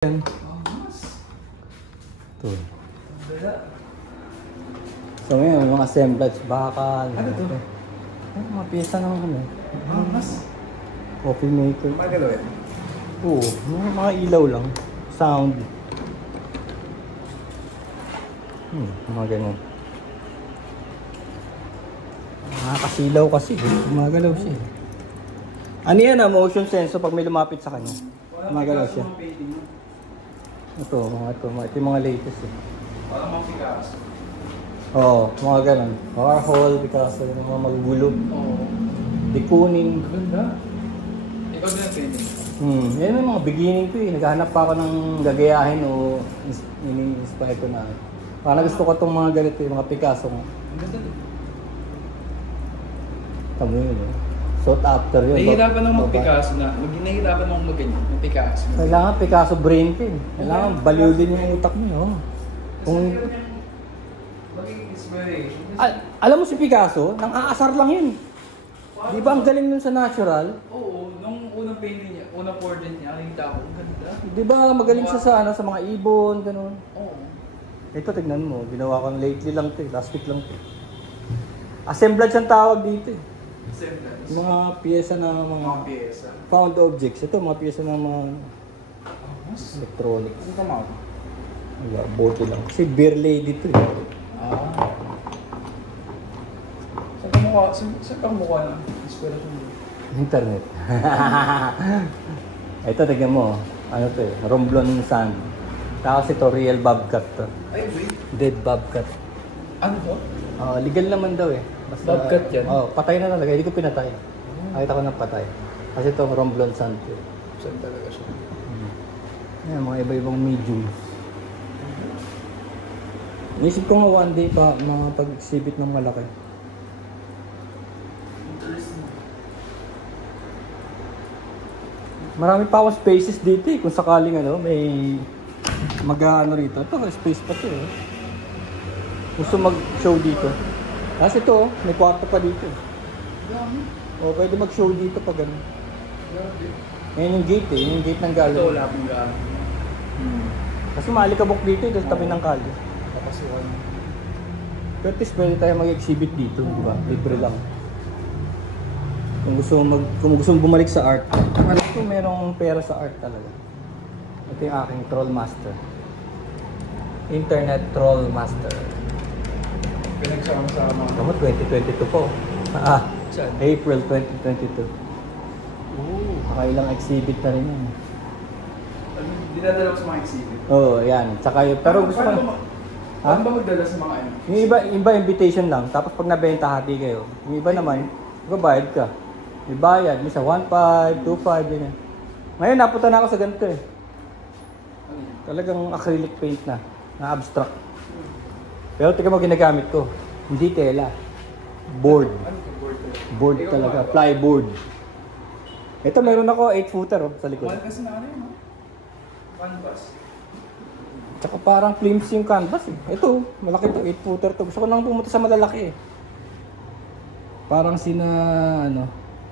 Yan. Ito. So ngayon, mga assemblage, bakal. Ano to? Ay, mga pyesa naman kami. Mas Coffee maker. magalaw yan. Oo, mga ilaw lang. Sound. Mga ganyan. Nakakasilaw kasi. Gumagalaw siya. Ano yan motion sensor pag may lumapit sa kanya. Gumagalaw siya. Ito yung mga latest eh. Parang mga Picasso. Oo, mga ganun. Warhol, Picasso, yung mga magugulo. Oo. De Kooning. Ganda. Ikaw din ang painting. Yan yung mga beginning ko eh. Naghahanap pa ako ng gagayahin o ini-inspire ko na. Parang gusto ko itong mga ganito, yung mga Picasso. Ang ganda din. Tamo yun eh. Sought after yun. Nahihirapan akong mag-Picasso na. Nahihirapan akong mag-ganyan. Yung Picasso. Kailangan Picasso brain ko eh. Kailangan baliw din yung utak niyo. Kung... Maging inspiration. Alam mo si Picasso, nang aasar lang yun. Di ba ang galing nun sa natural? Oo. Nung unang painting niya, unang portrait niya, nakikita ko, ang ganda. Di ba magaling siya sa mga ibon, ganun. Oo. Ito, tignan mo. Ginawa ko lately lang ito. Last week lang ito. Assemblage ang tawag dito eh. Semblance. Mga pyesa na Mga mga pyesa. found objects. Ito, mga pyesa ng mga Mas? electronics. Ano ka mga? Wala, bote lang. Kasi beer lady ito eh. Ah. Saan ka mukha ng inspiration mo? Internet. Ito, tignan mo. Ano to eh. Romblon sand. Tapos ito, real bobcat to. Ay, wait. Dead bobcat. Ano to? Legal naman daw eh. Bobcat yan? Patay na talaga. Hindi ko pinatay. Nakita ko ng patay. Kasi itong romblon sand to eh. Saan talaga siya? Ayan, mga iba-ibang mediums. Naisip ko nga one day pa mga pag-exhibit ng malaki. Interesting. Marami pa akong spaces dito eh. Kung sakaling may mag-ano rito. Ito, space pa to eh. Gusto mag-show dito. Tapos ito, may kwarto pa dito. O, pwede mag-show dito pag gano'n. Ayan yung gate eh. Yung gate ng Ito gallery. wala pong gaan. Kasi maalikabok dito eh. Kasi tabi ng kalye. Papasukan. Pero at least pwede tayo mag-exhibit dito, di ba? Libre lang. Kung gusto mong bumalik sa art. Parang ito merong pera sa art talaga. Ito yung aking Troll Master. Internet Troll Master. Pinagsama-sama. Tama, 2022 po. Saan? April 2022. Nakailang exhibit na rin yun. Dinadala ko sa mga exhibit. Oo, yan. Tsaka yun. Pero gusto ko... Paano ba magdala sa mga ano? Yung iba invitation lang. Tapos pag nabenta, hati kayo. Yung iba naman, magbabayad ka. May bayad. Misa 1.5, 2.5, ganyan. Ngayon, napunta na ako sa ganito eh. Ano yun? Talagang acrylic paint na abstract. Pero tingnan mo ginagamit ko. Hindi tela. Board. Ano ito? Board ko? Board Ikaw talaga. ba? Plyboard. Ito, meron ako 8-footer sa likod. Mahal kasi na ano yun, no? Canvas. Tsaka parang flimsy yung canvas eh. Ito, malaki to, 8-footer to. Gusto ko nang pumunta sa malalaki eh. Parang sina,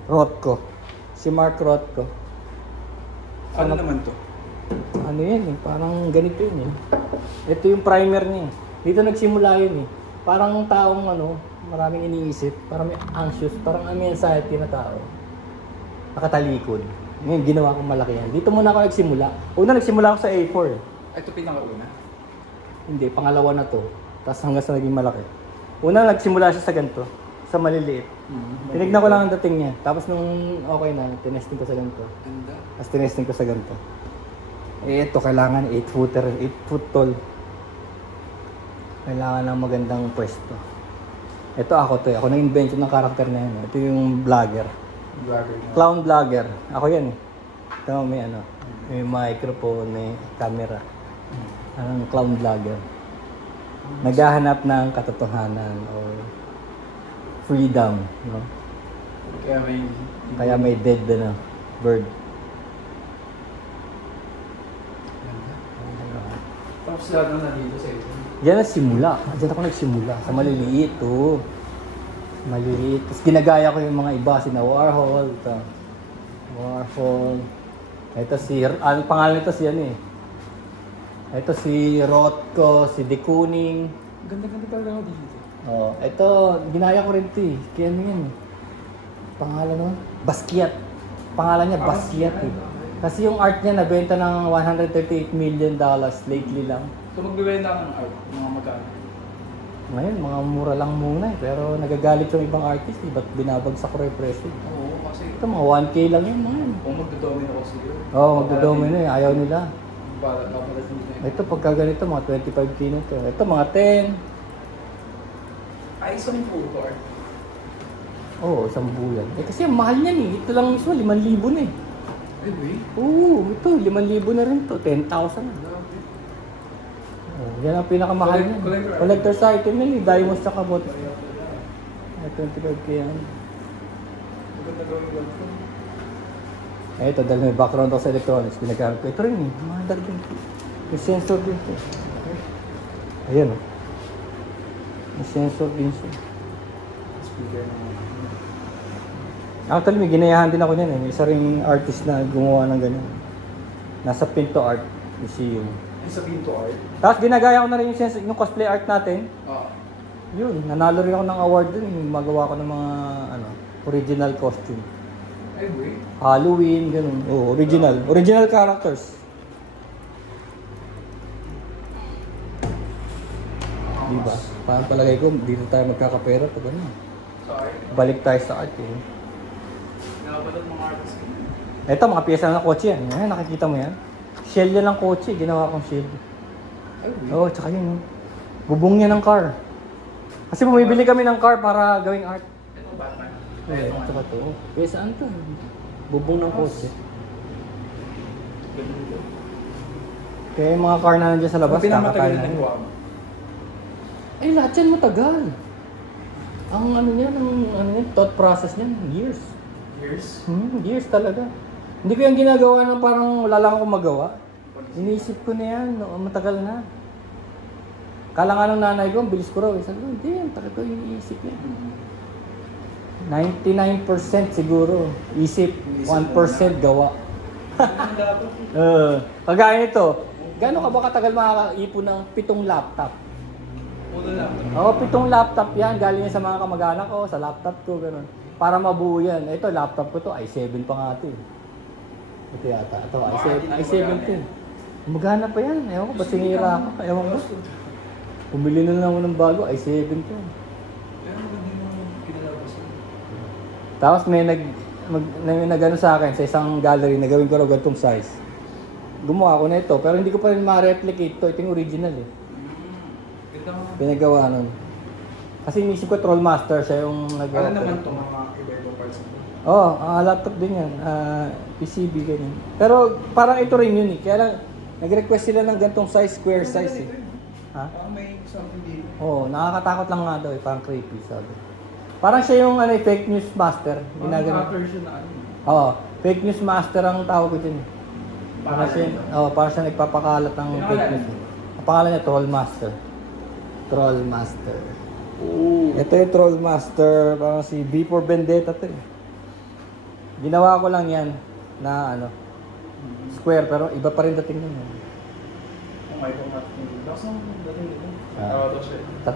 Rothko. Si Mark Rothko. Ano naman to? Ano yan eh, parang ganito yun eh. Ito yung primer niya eh. Dito nagsimula yun eh. Parang taong maraming iniisip. Parang may anxious, parang may anxiety na tao. Nakatalikod. Ngayon, ginawa kong malaki yan. Dito muna ako nagsimula. Una nagsimula ako sa A4 eh. Ito pinakauna. Hindi, pangalawa na to. Tapos hanggang sa naging malaki. Una nagsimula siya sa ganito, sa maliliit. Tinignan ko lang ang dating niya. Tapos nung okay na, tinesting ko sa ganito. Ganda. Tapos tinesting ko sa ganito. Eh ito, kailangan 8-footer, 8 foot tall. Kailangan ng magandang pwesto. Ito ako to, ako na-invention ng karakter na yan. Ito yung vlogger. Vlogger na. Clown vlogger. Ako yan eh. Ito may microphone, may camera. Anong clown vlogger. Naghahanap ng katotohanan or freedom, no? Kaya may dead bird. Ganda. Tapos lahat na nandito sa ito. Diyan nagsimula. Diyan ako nagsimula. Sa maliliit, oh. Maliliit. Tapos ginagaya ko yung mga iba. Sina Warhol. Ito. Warhol. Ito si... Ang pangalan nito si Ito si Rothko, si De Kooning. Ganda-ganda talaga ako dito. Oh, ito, ginaya ko rin ito eh. Kaya ano yan eh. Pangalan no? Basquiat. Pangalan niya Basquiat eh. Kasi yung art niya nabenta ng $138 million lately lang. So magbibenta ka ng art, mga magkano? Ngayon, mga mura lang muna eh. Pero nagagalit yung ibang artist eh. Ba't binabagsak ko yung presyo? Oo, kasi Ito, mga 1K lang yun. Mga yun. kung magdodomino ko siguro. Oo, oh, magdodomino eh. Ayaw nila. Dapat na Ito, pagka ganito, mga 25K na ito. Ito, mga 10. Ay, isa rin photo art. Oo, isang bulan. Eh kasi ang mahal niyan eh. Ito lang mismo, 5,000 na eh. Ay, wait. Oo, ito, 5,000 na rin to. 10,000 na. Oh, yan ang pinakamahal niyan. Collector's item yan eh. Diamonds sa kabot. 25K yan. Maganda gawin ko. Eh, ito, dahil may background ako sa electronics, pinagamit ko. Ito rin eh, mahal din. May sensor din ito. Ayan oh. May sensor din siya. Speaker naman. Actually, may ginayahan din ako niyan eh. May isa ring artist na gumawa ng ganyan. Nasa Pinto Art Museum. Ay, sabihin to art? Tapos ginagaya ko na rin yung cosplay art natin. Oo. Yun, nanalo rin ako ng award dun. Yung magawa ko ng mga original costume. Ay, wait. Halloween, ganun. Oo, original. Original characters. Diba? Parang palagay ko, dito tayo magkakapera pag ano. Sorry. Balik tayo sa art eh. Nakabalat mga artist ko. Ito, mga piyesa ng kotse yan. Ayan, nakikita mo yan? Shell yan ng kotse. Ginawa kong shell. Ay, wait. Oo, tsaka yun. Bubong niya ng car. Kasi bumibili kami ng car para gawing art. Ito, Batman. Eh, tsaka to. Eh, saan to? Bubong ng kotse. Ganun. Kaya yung mga car na nandiyan sa labas, Ang pinamatagal kakakain na na yun. nagawa mo? Eh, lahat yan matagal. Ang ano niyan, thought process niyan, years. Years? Years talaga. Hindi ko yung ginagawa na parang wala lang akong magawa. Iniisip ko na yan, matagal na. Kala nga ng nanay ko, ang bilis ko raw. Sabi ko, hindi yan, talaga iniisip yan. 99% siguro, isip, 1% gawa. Ano dapat? Kagaya nito, gaano ka ba katagal makakaipon ng 7 laptop? Muna lang. Oo, 7 laptop yan. Galing yan sa mga kamag-anak ko, sa laptop ko, gano'n. Para mabuo yan. Ito, laptop ko to, i7 pa nga ito. Ito yata. Ito, i7 to. Magana pa yan. Ewan ko, ba't sinira ako? Ewan ko. Pumili na lang ako ng bago, i7 to. Kaya maganda yung pinalabas mo. Tapos may nag-ano sa akin sa isang gallery na gawin ko raw ganitong size. Gumawa ako na ito, pero hindi ko pa rin ma-replicate ito. Ito yung original eh. Ganda mo. Pinagawa nun. Kasi inisip ko Trollmaster, siya yung nagawa. Ano naman itong mga iba-ibang parts mo? Oo, laptop din yan. PCB ganyan. Pero parang ito rin yun eh. Kaya lang, nag-request sila ng ganitong size, square size eh. Ha? Parang may something dito. Oo, nakakatakot lang nga daw eh. Parang creepy sabi. Parang siya yung fake news master. Ginagano. Hacker siya na ano. Oo, fake news master ang tawag ko dyan. Parang siya nagpapakalat ng fake news. Ang pangalan niya, Trollmaster. Trollmaster. Oo. Ito yung Trollmaster, parang si V for Vendetta to eh. Ginawa ko lang yan na square pero iba pa rin dating nun. Oh my God. Lakas ng dating dito. Ah. Ito siya. Tata